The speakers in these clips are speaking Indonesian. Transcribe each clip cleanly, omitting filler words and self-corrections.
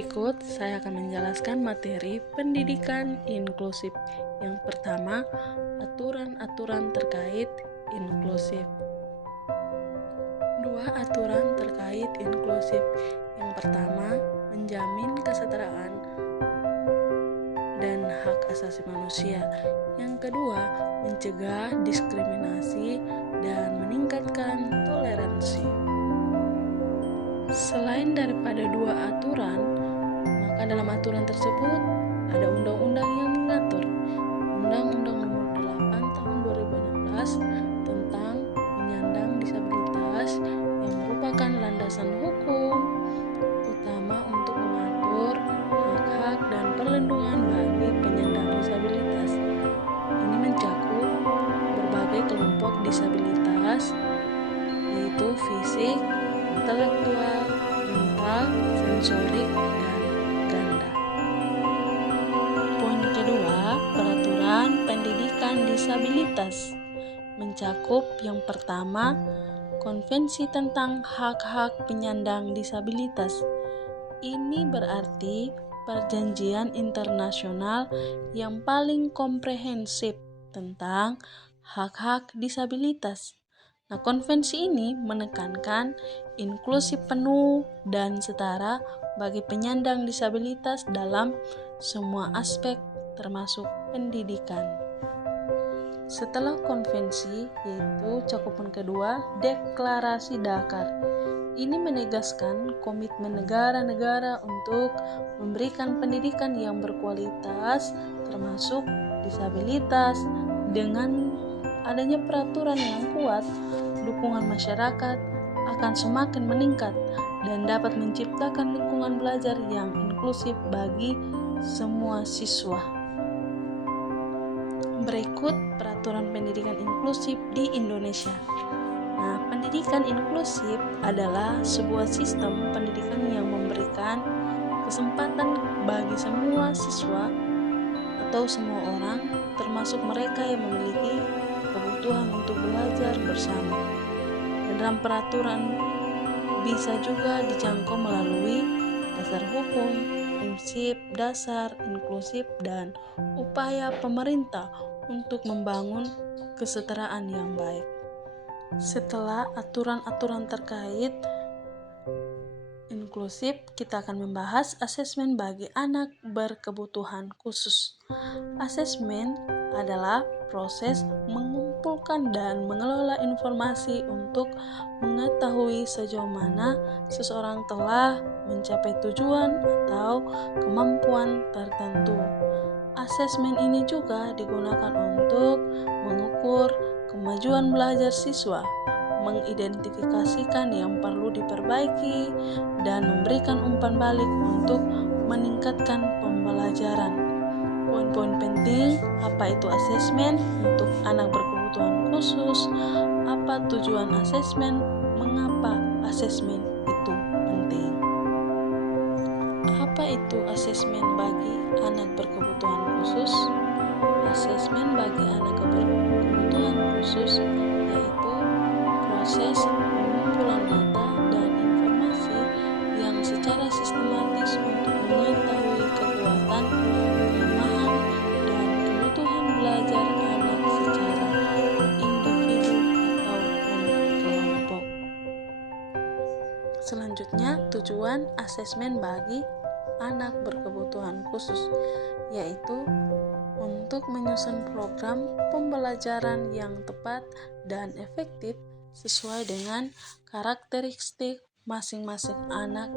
Berikut saya akan menjelaskan materi pendidikan inklusif. Yang pertama, aturan-aturan terkait inklusif. Dua aturan terkait inklusif. Yang pertama, menjamin kesetaraan dan hak asasi manusia. Yang kedua, mencegah diskriminasi dan meningkatkan toleransi. Selain daripada dua aturan, maka dalam aturan tersebut ada undang-undang yang mengatur. Undang-Undang Nomor 8 Tahun 2016 tentang penyandang disabilitas yang merupakan landasan hukum utama untuk mengatur hak-hak dan perlindungan bagi penyandang disabilitas. Ini mencakup berbagai kelompok disabilitas, yaitu fisik, intelektual, mental, sensorik, dan ganda. Poin kedua, peraturan pendidikan disabilitas mencakup yang pertama, Konvensi tentang hak-hak penyandang disabilitas. Ini berarti perjanjian internasional yang paling komprehensif tentang hak-hak disabilitas. Nah, konvensi ini menekankan inklusif penuh dan setara bagi penyandang disabilitas dalam semua aspek termasuk pendidikan. Setelah konvensi, yaitu cakupan kedua, Deklarasi Dakar. Ini menegaskan komitmen negara-negara untuk memberikan pendidikan yang berkualitas termasuk disabilitas. Dengan adanya peraturan yang kuat, dukungan masyarakat akan semakin meningkat dan dapat menciptakan lingkungan belajar yang inklusif bagi semua siswa. Berikut peraturan pendidikan inklusif di Indonesia. Nah, pendidikan inklusif adalah sebuah sistem pendidikan yang memberikan kesempatan bagi semua siswa atau semua orang, termasuk mereka yang memiliki kebutuhan untuk belajar bersama. Dan dalam peraturan bisa juga dijangkau melalui dasar hukum, prinsip dasar inklusif, dan upaya pemerintah untuk membangun kesetaraan yang baik. Setelah aturan-aturan terkait inklusif, kita akan membahas asesmen bagi anak berkebutuhan khusus. Asesmen adalah proses mengumpulkan dan mengelola informasi untuk mengetahui sejauh mana seseorang telah mencapai tujuan atau kemampuan tertentu. Asesmen ini juga digunakan untuk mengukur kemajuan belajar siswa, mengidentifikasikan yang perlu diperbaiki, dan memberikan umpan balik untuk meningkatkan pembelajaran. Poin-poin penting, apa itu asesmen untuk anak berkebutuhan khusus, apa tujuan asesmen, mengapa asesmen itu penting. Apa itu asesmen bagi anak berkebutuhan khusus? Asesmen bagi anak berkebutuhan khusus yaitu proses pengumpulan data dan informasi yang secara sistematis untuk mengetahui kekuatan, kelemahan, dan kebutuhan belajar anak secara individu ataupun kelompok. Selanjutnya, tujuan asesmen bagi anak berkebutuhan khusus yaitu untuk menyusun program pembelajaran yang tepat dan efektif sesuai dengan karakteristik masing-masing anak.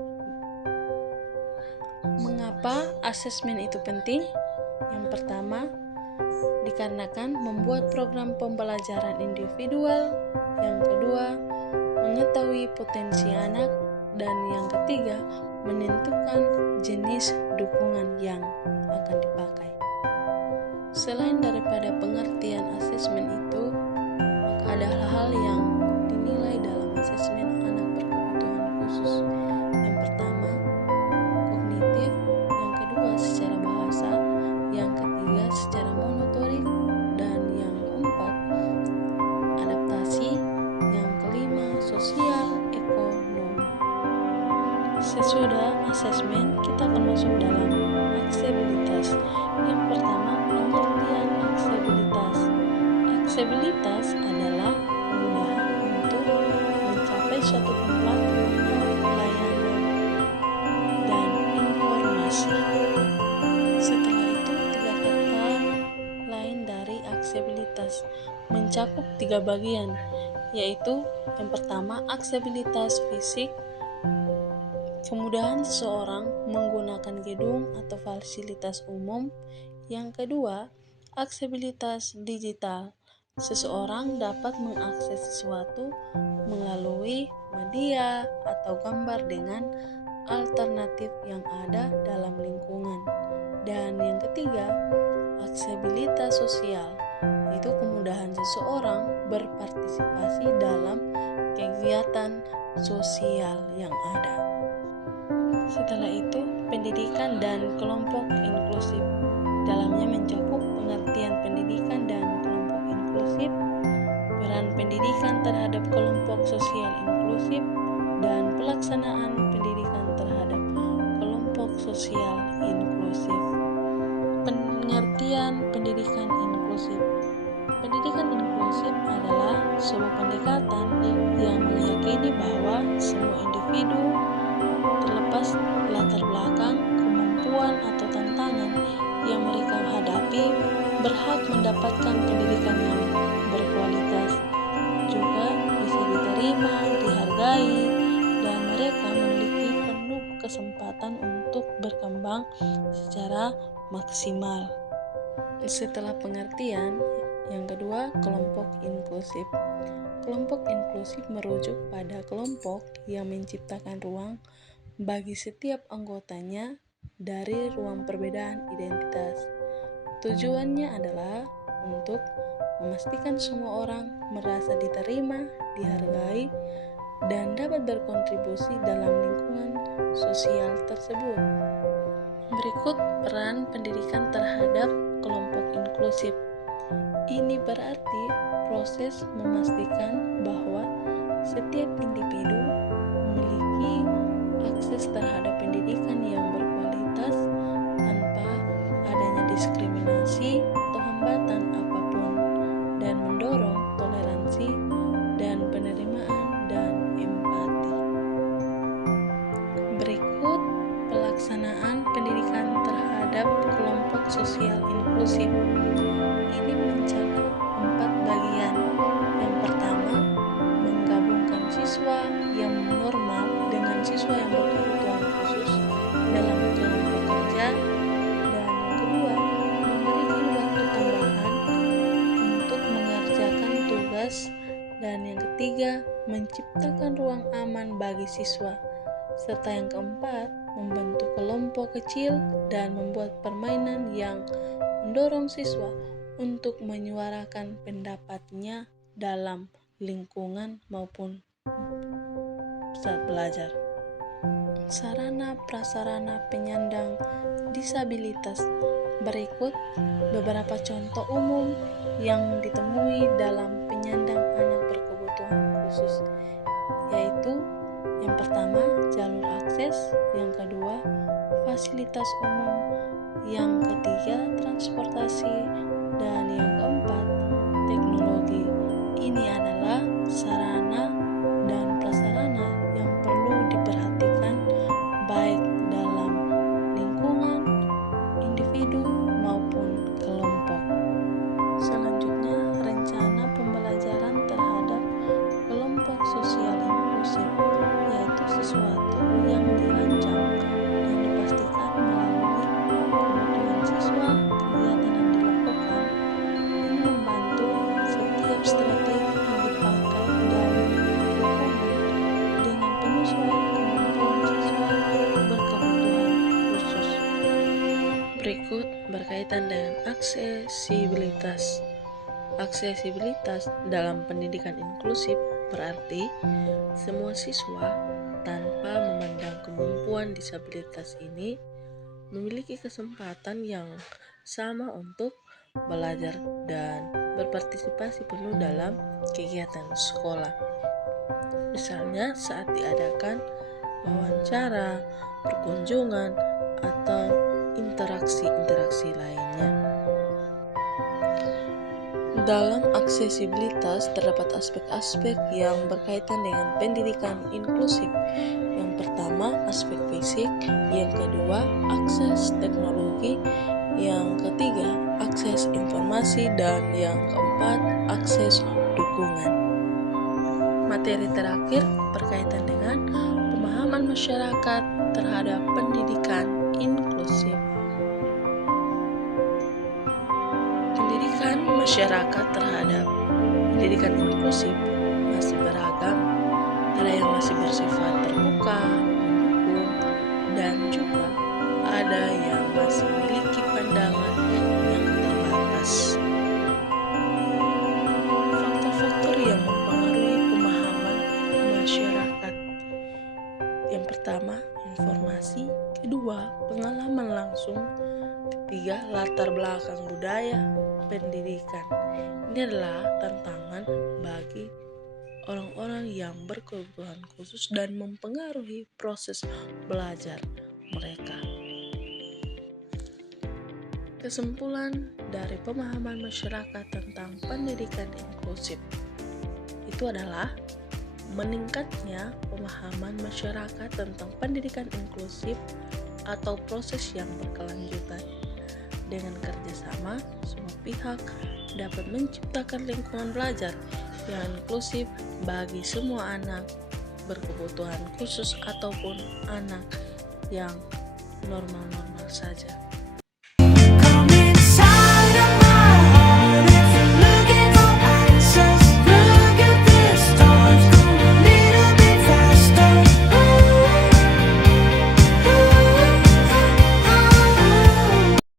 Mengapa asesmen itu penting? Yang pertama, dikarenakan membuat program pembelajaran individual. Yang kedua, mengetahui potensi anak. Dan yang ketiga, menentukan jenis dukungan yang akan dipakai. Selain daripada pengertian asesmen itu, maka ada hal-hal yang dinilai dalam asesmen anak berkebutuhan khusus. Yang pertama, kognitif. Yang kedua, secara bahasa. Yang ketiga, secara motorik. Dan yang keempat, adaptasi. Yang kelima, sosial ekonomi. Sesudah asesmen, kita akan masuk dalam aksesibilitas. Yang pertama, pengertian aksesibilitas. Aksesibilitas adalah kemudahan untuk mencapai suatu tempat atau layanan dan informasi. Setelah itu, tiga kata lain dari aksesibilitas mencakup tiga bagian, yaitu yang pertama, aksesibilitas fisik, kemudahan seseorang menggunakan gedung atau fasilitas umum. Yang kedua, aksesibilitas digital. Seseorang dapat mengakses sesuatu melalui media atau gambar dengan alternatif yang ada dalam lingkungan. Dan yang ketiga, aksesibilitas sosial, yaitu kemudahan seseorang berpartisipasi dalam kegiatan sosial yang ada. Setelah itu, pendidikan dan kelompok inklusif. Dalamnya mencakup pengertian pendidikan dan kelompok inklusif, peran pendidikan terhadap kelompok sosial inklusif, dan pelaksanaan pendidikan terhadap kelompok sosial inklusif. Pengertian pendidikan inklusif. Pendidikan inklusif adalah sebuah pendekatan yang meyakini bahwa semua individu, terlepas latar belakang, kemampuan, atau tantangan yang mereka hadapi, berhak mendapatkan pendidikan yang berkualitas, juga bisa diterima, dihargai, dan mereka memiliki penuh kesempatan untuk berkembang secara maksimal. Setelah pengertian, yang kedua, kelompok inklusif. Kelompok inklusif merujuk pada kelompok yang menciptakan ruang bagi setiap anggotanya dari ruang perbedaan identitas. Tujuannya adalah untuk memastikan semua orang merasa diterima, dihargai, dan dapat berkontribusi dalam lingkungan sosial tersebut. Berikut peran pendidikan terhadap kelompok inklusif. Ini berarti proses memastikan bahwa setiap individu memiliki akses terhadap pendidikan yang berkualitas tanpa adanya diskriminasi atau hambatan apapun, dan mendorong toleransi dan penerimaan dan empati. Berikut pelaksanaan pendidikan terhadap kelompok sosial inklusif. Ini mencakup 4 bagian. Yang pertama, menggabungkan siswa yang normal dengan siswa yang berkebutuhan khusus dalam kelompok kerja. Dan yang kedua, memberikan waktu tambahan untuk mengerjakan tugas. Dan yang ketiga, menciptakan ruang aman bagi siswa. Serta yang keempat, membentuk kelompok kecil dan membuat permainan yang mendorong siswa untuk menyuarakan pendapatnya dalam lingkungan maupun saat belajar. Sarana prasarana penyandang disabilitas. Berikut beberapa contoh umum yang ditemui dalam penyandang anak berkebutuhan khusus, yaitu yang pertama, jalur akses, yang kedua, fasilitas umum, yang ketiga, transportasi, dan yang keempat, teknologi. Ini adalah sarana dan prasarana yang perlu diperhatikan baik dalam lingkungan, individu, maupun kelompok. Selanjutnya, rencana pembelajaran terhadap kelompok sosial inklusif, yaitu sesuatu yang dirancang dan dipastikan melalui kebutuhan siswa, kegiatan yang dilakukan. Ini membantu setiap strategi yang dipakai dan dukungan dengan penyesuaian kemampuan siswa berkebutuhan khusus. Berikut berkaitan dengan aksesibilitas. Aksesibilitas dalam pendidikan inklusif berarti semua siswa tanpa memandang kemampuan disabilitas ini memiliki kesempatan yang sama untuk belajar dan berpartisipasi penuh dalam kegiatan sekolah. Misalnya saat diadakan wawancara, perkunjungan, atau interaksi-interaksi lainnya. Dalam aksesibilitas terdapat aspek-aspek yang berkaitan dengan pendidikan inklusif. Yang pertama, aspek fisik, yang kedua, akses teknologi, yang ketiga, akses informasi, dan yang keempat, akses dukungan. Materi terakhir berkaitan dengan pemahaman masyarakat terhadap pendidikan inklusif. Pendidikan masyarakat terhadap pendidikan inklusif masih beragam. Ada yang masih bersifat terbuka, mendukung, dan juga ada yang masih memiliki pandangan yang terbatas. Faktor-faktor yang mempengaruhi pemahaman masyarakat. Yang pertama, informasi. Kedua, pengalaman langsung. Ketiga, latar belakang budaya pendidikan. Ini adalah tantangan bagi orang-orang yang berkebutuhan khusus dan mempengaruhi proses belajar mereka. Kesimpulan dari pemahaman masyarakat tentang pendidikan inklusif itu adalah meningkatnya pemahaman masyarakat tentang pendidikan inklusif atau proses yang berkelanjutan. Dengan kerjasama, semua pihak dapat menciptakan lingkungan belajar yang inklusif bagi semua anak berkebutuhan khusus ataupun anak yang normal-normal saja.